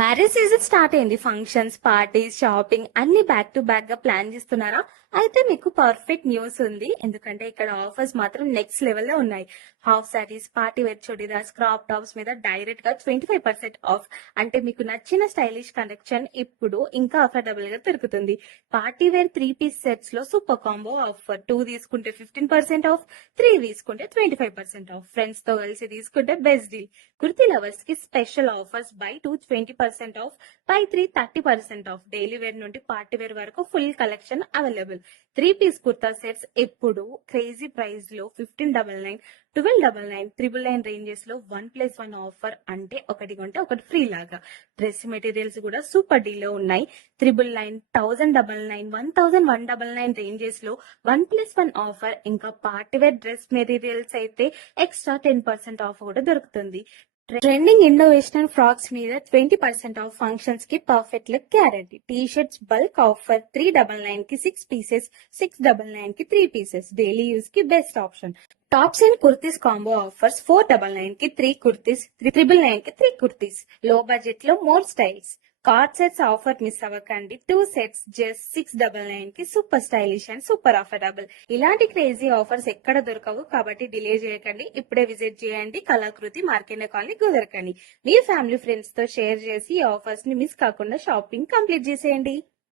Marriage season start అయింది. Functions, parties, shopping అన్ని back to back గా ప్లాన్ చేస్తున్నారా? అయితే మీకు పర్ఫెక్ట్ న్యూస్ ఉంది. ఎందుకంటే ఇక్కడ ఆఫర్స్ మాత్రం నెక్స్ట్ లెవెల్ లో ఉన్నాయి. Half saris, party wear chudidars, crop tops మీద డైరెక్ట్ గా 25% ఆఫ్. అంటే మీకు నచ్చిన స్టైలిష్ కలెక్షన్ ఇప్పుడు ఇంకా అఫోర్డబుల్ గా దొరుకుతుంది. పార్టీ వేర్ 3 పీస్ సెట్స్ లో సూపర్ కాంబో ఆఫర్. 2 తీసుకుంటే 15% ఆఫ్, 3 తీసుకుంటే 25% ఆఫ్. ఫ్రెండ్స్ తో కలిసి తీసుకుంటే బెస్ట్ డీల్. కుర్తీ లవర్స్ కి special offers. Buy 2 20% off, buy 3 30% off. Daily wear నుండి పార్టీ వేర్ వరకు full collection available. 3 piece kurta sets ఇప్పుడు క్రేజీ ప్రైస్ లో 1599, 1299, 999 రేంజెస్ లో 1+1 ఆఫర్. అంటే ఒకటి కొంటే ఒకటి ఫ్రీ లాగా. డ్రెస్ మెటీరియల్స్ కూడా సూపర్ డీల్ లో ఉన్నాయి. 999, 1099, 1199 రేంజెస్ లో 1+1 ఆఫర్. ఇంకా పార్టీ వేర్ డ్రెస్ మెటీరియల్స్ అయితే ఎక్స్ట్రా 10% ఆఫ్ కూడా దొరుకుతుంది. ట్రెండింగ్ ఇండోవేషనల్ ఫ్రాక్స్ మీద 20% ఆఫ్. ఫంక్షన్స్ కి perfect look guarantee. T shirts bulk offer. 399 కి 6 పీసెస్, 699 కి 3 పీసెస్. డైలీ యూస్ కి best option. Tops and kurtis combo offers. 499 కి 3 కుర్తీస్, 399 కి 3 కుర్తీస్. లో బడ్జెట్ లో more styles. Card sets offer miss అవ్వకండి. 2 సెట్స్ జస్ట్ 699 కి super stylish and super affordable. ఇలాంటి క్రేజీ ఆఫర్స్ ఎక్కడ దొరకవు, కాబట్టి డిలే చేయకండి. ఇప్పుడే విజిట్ చేయండి కళాకృతి మార్కెండ కాలనీ, కుదరకండి. మీ ఫ్యామిలీ ఫ్రెండ్స్ తో షేర్ చేసి ఈ ఆఫర్స్ ని మిస్ కాకుండా షాపింగ్ కంప్లీట్ చేసేయండి.